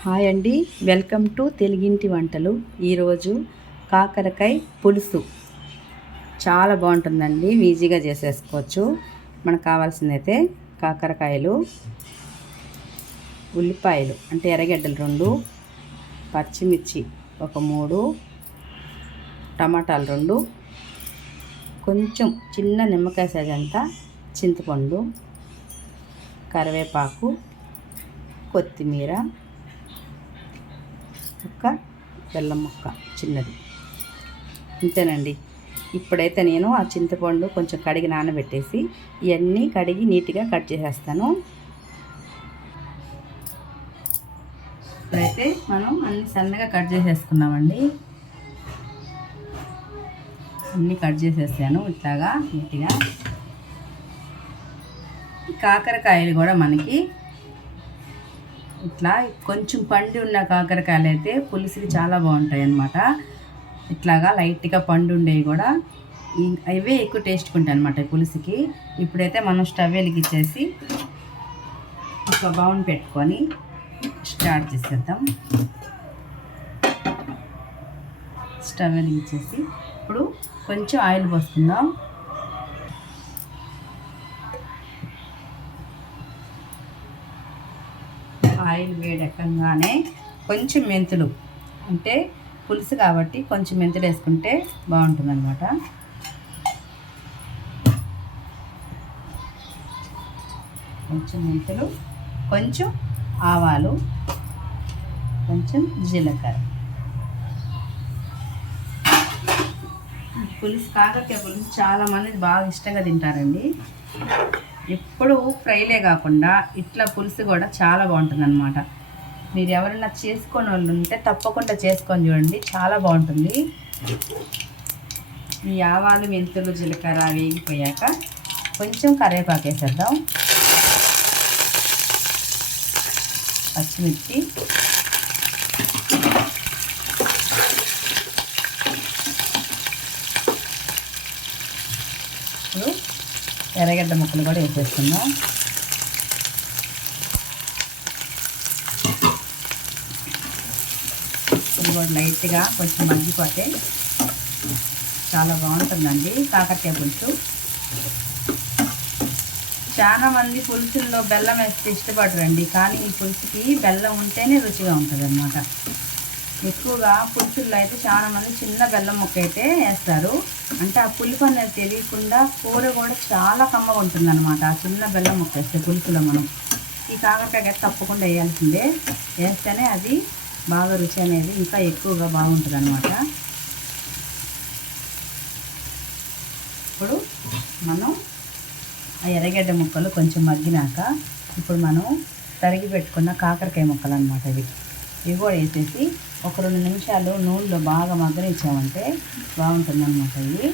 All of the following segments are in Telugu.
హాయ్ అండి, వెల్కమ్ టు తెలుగింటి వంటలు. ఈరోజు కాకరకాయ పులుసు చాలా బాగుంటుందండి, ఈజీగా చేసేసుకోవచ్చు. మనకు కావాల్సిందైతే కాకరకాయలు, ఉల్లిపాయలు అంటే ఎర్రగడ్డలు 2, పచ్చిమిర్చి ఒక 3, టమాటాలు 2, కొంచెం చిన్న నిమ్మకాయ సైజ్ అంతా చింతపండు, కరివేపాకు, కొత్తిమీర, ఒక బెల్లం ముక్క చిన్నది, అంతేనండి. ఇప్పుడైతే నేను ఆ చింతపండు కొంచెం కడిగి నానబెట్టేసి ఇవన్నీ కడిగి నీట్గా కట్ చేసేస్తాను. ఇప్పుడైతే మనం అన్ని సన్నగా కట్ చేసేసుకున్నామండి. అన్నీ కట్ చేసేసాను ఇట్లాగా నీట్గా. కాకరకాయలు కూడా మనకి ఇట్లా కొంచెం పండి ఉన్న కాకరకాయలు అయితే పులుసుకి చాలా బాగుంటాయి అన్నమాట. ఇట్లాగా లైట్గా పండు ఉండేవి కూడా అవే ఎక్కువ టేస్ట్గా ఉంటాయి అన్నమాట పులుసుకి. ఇప్పుడైతే మనం స్టవ్ వెలిగించేసి ఒక బౌన్ పెట్టుకొని స్టార్ట్ చేసేద్దాం. స్టవ్ వెలిగించేసి ఇప్పుడు కొంచెం ఆయిల్ పోసుకుందాం. ఆయిల్ వేడెక్కగానే కొంచెం మెంతులు, అంటే పులుసు కాబట్టి కొంచెం మెంతులు వేసుకుంటే బాగుంటుంది అన్నమాట. కొంచెం మెంతులు, కొంచెం ఆవాలు, కొంచెం జీలకర్ర. పులుసు కాకరకాయ పులుసు చాలామంది బాగా ఇష్టంగా తింటారండి. ఎప్పుడు ఫ్రైలే కాకుండా ఇట్లా పులుసు కూడా చాలా బాగుంటుంది అన్నమాట. మీరు ఎవరైనా చేసుకొని వాళ్ళు ఉంటే తప్పకుండా చేసుకొని చూడండి, చాలా బాగుంటుంది. ఈ ఆవాలు, మెంతులు, జీలకర్ర వేగిపోయాక కొంచెం కరివేపాకు వేసేద్దాం. పచ్చిమిర్చి, ఇప్పుడు ఎర్రగడ్డ ముక్కలు కూడా వేసేస్తున్నాం. ఇది కూడా లైట్గా కొంచెం మగ్గిపోతే చాలా బాగుంటుందండి కాకరకాయ పులుసు. చాలా మంది పులుసుల్లో బెల్లం వేస్తే ఇష్టపడరండి, కానీ ఈ పులుసుకి బెల్లం ఉంటేనే రుచిగా ఉంటుంది అన్నమాట. ఎక్కువగా పులుసుల్లో అయితే చాలామంది చిన్న బెల్లం ముక్క అయితే వేస్తారు, అంటే ఆ పులుపు అనేది తెలియకుండా కూర కూడా చాలా కమ్మగా ఉంటుంది అనమాట. ఆ చిన్న బెల్లం ముక్క వేస్తే పులుసులో మనం ఈ కాకరకాయ తప్పకుండా వేయాల్సిందే, వేస్తేనే అది బాగా రుచి అనేది ఇంకా ఎక్కువగా బాగుంటుంది అనమాట. ఇప్పుడు మనం ఆ ఎర్రగడ్డ ముక్కలు కొంచెం మగ్గినాక ఇప్పుడు మనం తరిగి పెట్టుకున్న కాకరకాయ ముక్కలు అనమాట ఇవి కూడా వేసేసి ఒక 2 నిమిషాలు నూనెలో బాగా మగ్గనిచ్చామంటే బాగుంటుంది అన్నమాట. ఇవి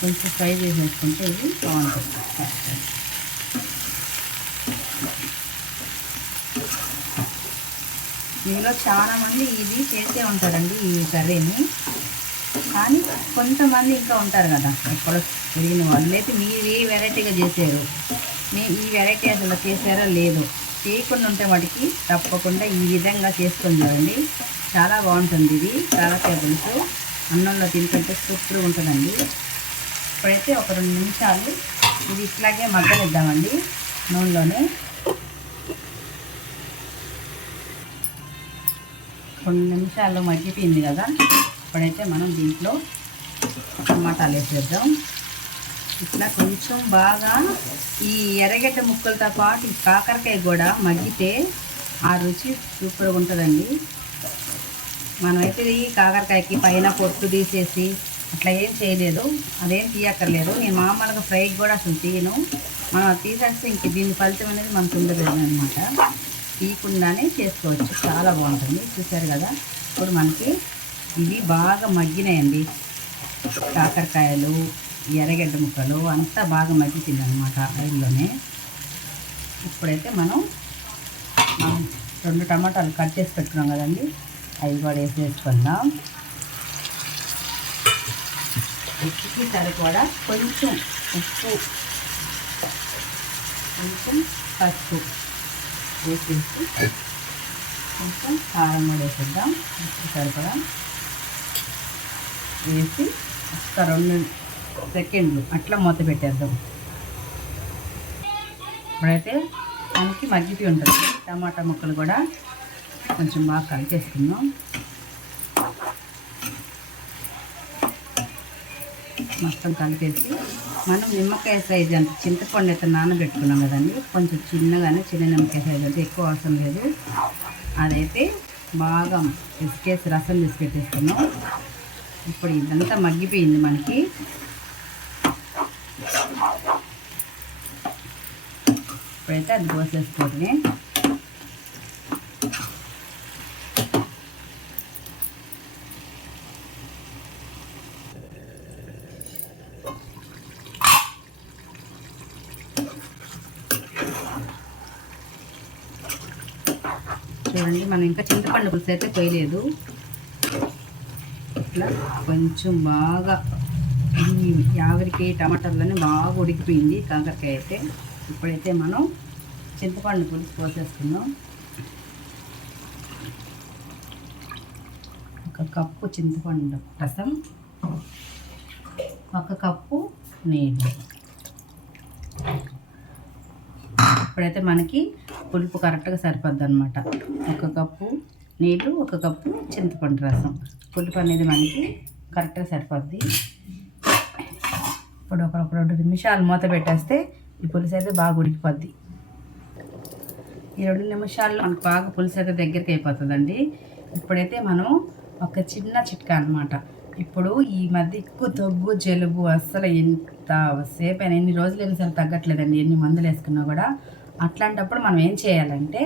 కొంచెం ఫ్రై చేసేసుకుంటే ఇవి బాగుంటుంది. మీలో చాలామంది ఇది చేసే ఉంటారండి ఈ కర్రీని, కానీ కొంతమంది ఇంకా ఉంటారు కదా ఎక్కడ తెలియని వాళ్ళు, అయితే మీరు ఏ వెరైటీగా చేశారు, ఈ వెరైటీ అసలు చేశారో లేదో, చేయకుండా ఉంటే వాటికి తప్పకుండా ఈ విధంగా చేసుకొని చూడండి, చాలా బాగుంటుంది. ఇది కాకరకాయ పులుసు అన్నంలో తింటుంటే సూపర్గా ఉంటుందండి. ఇప్పుడైతే ఒక 2 నిమిషాలు ఇది ఇట్లాగే మగ్గనిద్దామండి నూనెలోనే. 2 నిమిషాల్లో మగ్గిపోయింది కదా, ఇప్పుడైతే మనం దీంట్లో టమాటాలు వేసేద్దాం. ఇట్లా కొంచెం బాగా ఈ ఎర్రగడ్డ ముక్కలతో పాటు ఈ కాకరకాయ కూడా మగ్గితే ఆ రుచి సూపర్గా ఉంటుందండి. మనమైతే ఈ కాకరకాయకి పైన పొట్టు తీసేసి అట్లా ఏం చేయలేదు, అదేం తీయక్కర్లేదు. నేను మామూలుగా ఫ్రైకి కూడా అసలు తీయను, మనం తీసేస్తే ఇంక దీని ఫలితం అనేది మనకు ఉండదు అనమాట. తీయకుండానే చేసుకోవచ్చు, చాలా బాగుంటుంది. చూసారు కదా, ఇప్పుడు మనకి ఇవి బాగా మగ్గినాయండి, కాకరకాయలు, ఎర్రగడ్డ ముక్కలు అంతా బాగా మగ్గిపోయింది అనమాట ఆయిల్లోనే. ఇప్పుడైతే మనం 2 టమాటాలు కట్ చేసి పెట్టుకున్నాం కదండి, అవి కూడా వేసేసుకుందాం. ఉప్పుకి సరిపడా కొంచెం ఉప్పు, కొంచెం పసుపు వేసేసి కొంచెం కారం కూడా వేసేద్దాం. ఉప్పు సరిపడా వేసి ఒక 2 సెకండ్లు అట్లా మూత పెట్టేద్దాం. ఇప్పుడైతే మనకి మగ్గిపోయి ఉంటుంది. టమాటా ముక్కలు కూడా కొంచెం బాగా కలిపేసుకుందాం. మొత్తం కలిపేసి మనం నిమ్మకాయ సైజు అంత చింతపండు అయితే నానబెట్టుకున్నాం కదండి, కొంచెం చిన్న నిమ్మకాయ సైజు అంటే ఎక్కువ అవసరం లేదు. అదైతే బాగా పిసికేసి రసం తీసి పెట్టేసుకున్నాం. ఇప్పుడు ఇదంతా మగ్గిపోయింది మనకి. ఇప్పుడైతే అది పోసేసుకొని చూడండి, మనం ఇంకా చింతపండు పులుసు అయితే పోయలేదు. ఇట్లా కొంచెం బాగా ఈ ఆవిరికి టమాటాలన్నీ బాగా ఉడికిపోయింది కాకరకాయ అయితే. ఇప్పుడైతే మనం చింతపండు పులుసు పోసేసుకుందాం. 1 కప్పు చింతపండు రసం, 1 కప్పు నీళ్ళు. ఇప్పుడైతే మనకి పులుపు కరెక్ట్గా సరిపోద్ది అనమాట. 1 కప్పు నీళ్ళు, 1 కప్పు చింతపండు రసం. పులుపు అనేది మనకి కరెక్ట్గా సరిపోద్ది. ఇప్పుడు ఒక 2 నిమిషాలు మూత పెట్టేస్తే ఈ పులుసు అయితే బాగా ఉడికిపోద్ది. ఈ 2 నిమిషాల్లో మనకు బాగా పులుసు అయితే దగ్గరికి అయిపోతుందండి. ఇప్పుడైతే మనం ఒక చిన్న చిట్కా అనమాట. ఇప్పుడు ఈ మధ్య ఎక్కువ దగ్గు, జలుబు అస్సలు ఎంతసేపు అయినా ఎన్ని రోజులైనా సరే తగ్గట్లేదండి, ఎన్ని మందులు వేసుకున్నా కూడా. అట్లాంటప్పుడు మనం ఏం చేయాలంటే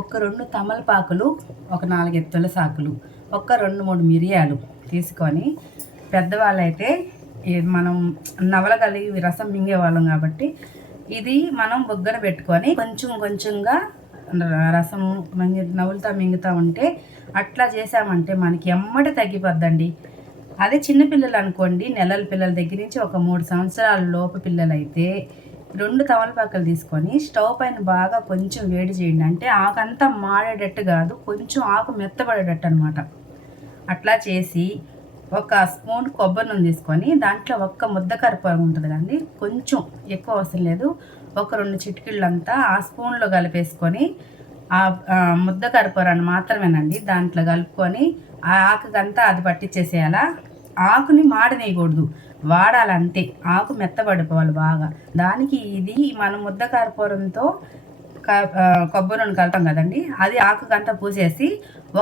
ఒక 2 తమలపాకులు, ఒక 4 తులసాకులు, ఒక 2-3 మిరియాలు తీసుకొని, పెద్దవాళ్ళైతే మనం నవలగలిగి రసం మింగేవాళ్ళం కాబట్టి ఇది మనం బొగ్గన పెట్టుకొని కొంచెం కొంచెంగా రసం మింగుతూ ఉంటే, అట్లా చేసామంటే మనకి ఎమ్మట తగ్గిపోద్దండి. అదే చిన్నపిల్లలు అనుకోండి, నెలల పిల్లల దగ్గర నుంచి ఒక 3 సంవత్సరాల లోపు పిల్లలైతే 2 తమలపాకులు తీసుకొని స్టవ్ పైన బాగా కొంచెం వేడి చేయండి. అంటే ఆకంతా మాడేటట్టు కాదు, కొంచెం ఆకు మెత్తబడేటట్టు అనమాట. అట్లా చేసి 1 స్పూన్ కొబ్బరి నూనె తీసుకొని దాంట్లో 1 ముద్ద కరివేపాకు ఉంటుంది కదండి, కొంచెం ఎక్కువ అవసరం లేదు, ఒక 2 చిటికీళ్ళంతా ఆ స్పూన్లో కలిపేసుకొని ఆ ముద్ద కరివేపాకుని మాత్రమేనండి దాంట్లో కలుపుకొని ఆ ఆకుకంతా అది పట్టించేసేయాలా. ఆకుని మాడనేయకూడదు, వాడాలంతే. ఆకు మెత్తబడిపోవాలి బాగా. దానికి ఇది మనం ముద్ద కరివేపాకుతో కొబ్బరి నూనె కలుపుతాం కదండి, అది ఆకుకంతా పూసేసి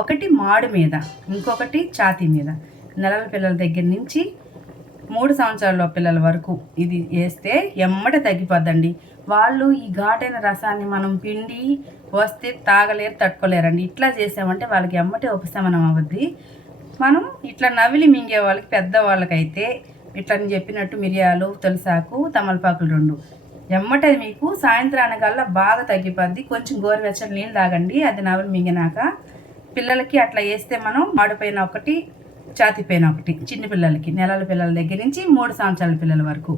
ఒకటి మాడు మీద, ఇంకొకటి ఛాతీ మీద, నెలల పిల్లల దగ్గర నుంచి 3 సంవత్సరాల పిల్లల వరకు ఇది వేస్తే ఎమ్మట తగ్గిపోద్దండి. వాళ్ళు ఈ ఘాటైన రసాన్ని మనం పిండి వస్తే తాగలేరు, తట్టుకోలేరండి. ఇట్లా చేసామంటే వాళ్ళకి ఎమ్మటే ఉపశమనం అవుద్ది. మనం ఇట్లా నవిలి మింగే వాళ్ళకి, పెద్దవాళ్ళకైతే ఇట్లా నేను చెప్పినట్టు మిరియాలు, తులసాకు, తమలపాకులు 2 ఎమ్మటే మీకు సాయంత్రానికల్లా బాగా తగ్గిపోద్ది. కొంచెం గోరువెచ్చని నీళ్ళు తాగండి అది నవిలి మింగినాక. పిల్లలకి అట్లా వేస్తే మనం మాడిపోయిన ఒకటి, ఛాతీపైన ఒకటి, చిన్న పిల్లలకి నెలల పిల్లల దగ్గర నుంచి 3 సంవత్సరాల పిల్లల వరకు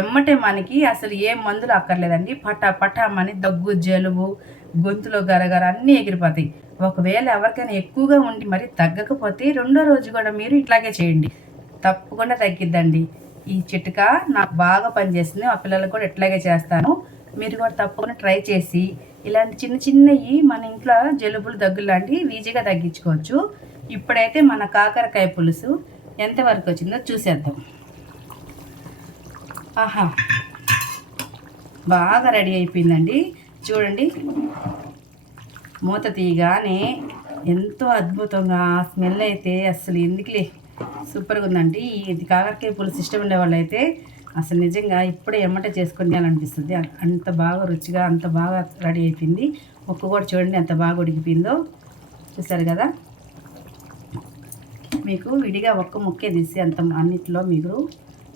ఎమ్మటే మనకి అసలు ఏ మందులు అక్కర్లేదండి. పటామని దగ్గు, జలుబు, గొంతులో గరగర అన్నీ ఎగిరిపోతాయి. ఒకవేళ ఎవరికైనా ఎక్కువగా ఉండి మరి తగ్గకపోతే 2వ రోజు కూడా మీరు ఇట్లాగే చేయండి, తప్పకుండా తగ్గిద్దండి. ఈ చిట్కా నాకు బాగా పనిచేస్తుంది, మా పిల్లలకు కూడా ఇట్లాగే చేస్తాను. మీరు కూడా తప్పకుండా ట్రై చేసి ఇలాంటి చిన్న చిన్నవి మన ఇంట్లో జలుబులు, దగ్గులు లాంటివి ఈజీగా తగ్గించుకోవచ్చు. ఇప్పుడైతే మన కాకరకాయ పులుసు ఎంతవరకు వచ్చిందో చూసేద్దాం. ఆహా, బాగా రెడీ అయిపోయిందండి. చూడండి, మూత తీయగానే ఎంతో అద్భుతంగా ఆ స్మెల్ అయితే అసలు ఎందుకులే, సూపర్గా ఉందండి. ఇది కాకరకాయ పులుసు ఇష్టం ఉండే వాళ్ళైతే అసలు నిజంగా ఇప్పుడే ఎమ్మట చేసుకొని తినాలనిపిస్తుంది. అంత బాగా రుచిగా, అంత బాగా రెడీ అయిపోయింది. ముక్క కూడా చూడండి ఎంత బాగా ఉడికిపోయిందో, చూసారు కదా. మీకు విడిగా 1 ముక్కే తీసి అంత అన్నిట్లో మీరు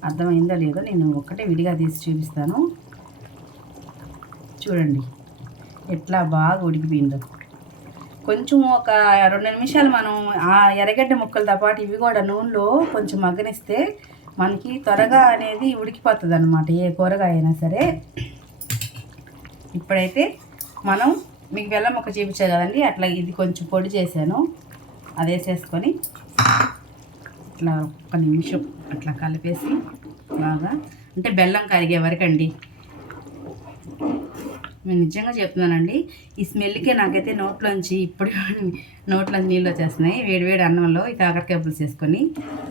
అర్థమైందో లేదో నేను ఒక్కటే విడిగా తీసి చూపిస్తాను. చూడండి ఎట్లా బాగా ఉడికిపోయిందో. కొంచెం ఒక 2 నిమిషాలు మనం ఆ ఎర్రగడ్డ ముక్కలతో పాటు ఇవి కూడా నూనెలో కొంచెం మగ్గనిస్తే మనకి త్వరగా అనేది ఉడికిపోతుంది అన్నమాట, ఏ కూరగాయ అయినా సరే. ఇప్పుడైతే మనం మీకు బెల్లం ముక్క చూపించాను కదండి, అట్లా ఇది కొంచెం పొడి చేశాను, అది వేసేసుకొని ఇట్లా ఒక్క నిమిషం అట్లా కలిపేసి బాగా, అంటే బెల్లం కరిగే వరకండి. నేను నిజంగా చెప్తున్నానండి, ఈ స్మెల్కే నాకైతే నోట్లోంచి నీళ్ళు వచ్చేస్తున్నాయి. వేడివేడి అన్నంలో ఈ కాకరకాయ పులుసు వేసుకొని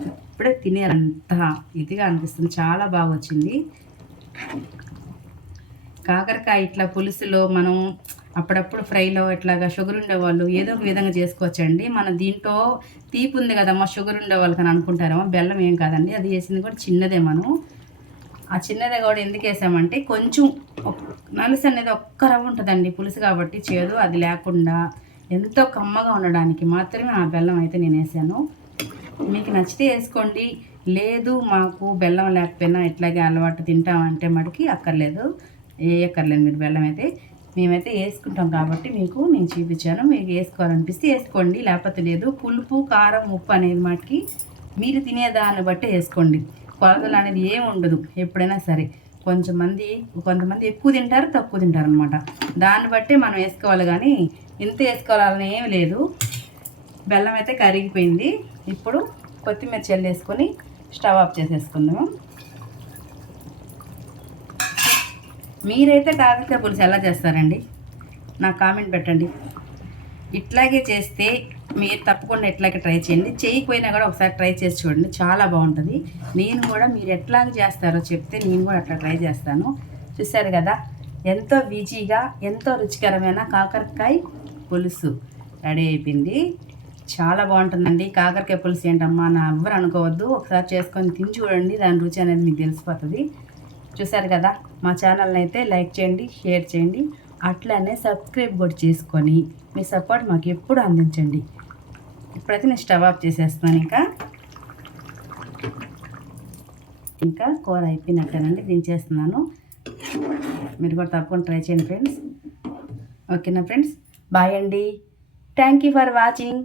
ఇప్పుడే తినేంత ఇదిగా అనిపిస్తుంది, చాలా బాగా వచ్చింది. కాకరకాయ ఇట్లా పులుసులో మనం అప్పుడప్పుడు ఫ్రైలో ఇట్లాగా షుగర్ ఉండేవాళ్ళు ఏదో ఒక విధంగా చేసుకోవచ్చండి. మన దీంట్లో తీపి ఉంది కదమ్మా షుగర్ ఉండేవాళ్ళు కానీ అనుకుంటారేమో, బెల్లం ఏం కాదండి, అది వేసింది కూడా చిన్నదే. మనం ఆ చిన్నదే కూడా ఎందుకు వేసామంటే కొంచెం నలుసు అనేది ఒక్క రవ్వ ఉంటుందండి పులుసు కాబట్టి, చేదు అది లేకుండా ఎంతో కమ్మగా ఉండడానికి మాత్రమే ఆ బెల్లం అయితే నేను వేసాను. మీకు నచ్చితే వేసుకోండి, లేదు మాకు బెల్లం లేకపోయినా ఇట్లాగే అలవాటు తింటామంటే మటుకి అక్కర్లేదు మీరు బెల్లం అయితే. మేమైతే వేసుకుంటాం కాబట్టి మీకు నేను చూపించాను, మీకు వేసుకోవాలనిపిస్తే వేసుకోండి, లేకపోతే లేదు. పులుపు కారం ఉప్పు అనేది మటుకి మీరు తినేదాన్ని బట్టి వేసుకోండి, కొలతలు అనేది ఏమి ఉండదు ఎప్పుడైనా సరే. కొంతమంది ఎక్కువ తింటారు, తక్కువ తింటారు అనమాట, దాన్ని బట్టి మనం వేసుకోవాలి. కానీ ఇంత వేసుకోవాలని ఏమి లేదు. బెల్లం అయితే కరిగిపోయింది. ఇప్పుడు కొత్తిమీర చల్లేసుకొని స్టవ్ ఆఫ్ చేసేసుకుందాము. మీరైతే కాకరకాయ పులుసు ఎలా చేస్తారండి నాకు కామెంట్ పెట్టండి. ఇట్లాగే చేస్తే మీరు తప్పకుండా ఇట్లాగే ట్రై చేయండి, చేయకపోయినా కూడా ఒకసారి ట్రై చేసి చూడండి, చాలా బాగుంటుంది. నేను కూడా మీరు ఎట్లాగే చేస్తారో చెప్తే నేను కూడా అట్లా ట్రై చేస్తాను. చూసారు కదా, ఎంతో ఈజీగా ఎంతో రుచికరమైన కాకరకాయ పులుసు రెడీ అయిపోయింది. చాలా బాగుంటుందండి. కాకరకాయ పులుసు ఏంటమ్మా నా ఎవ్వరు అనుకోవద్దు, ఒకసారి చేసుకొని తిని చూడండి, దాని రుచి అనేది మీకు తెలిసిపోతుంది. చూసారు కదా, మా ఛానల్ని అయితే లైక్ చేయండి, షేర్ చేయండి, అట్లానే సబ్స్క్రైబ్ కూడా చేసుకొని మీ సపోర్ట్ మాకు ఎప్పుడు అందించండి. ఇప్పుడైతే నేను స్టవ్ ఆఫ్ చేసేస్తున్నాను. ఇంకా కూర అయిపోయినట్టేనండి, దించేస్తున్నాను. మీరు కూడా తప్పకుండా ట్రై చేయండి ఫ్రెండ్స్. ఓకేనా ఫ్రెండ్స్, బాయ్ అండి. Thank you for watching.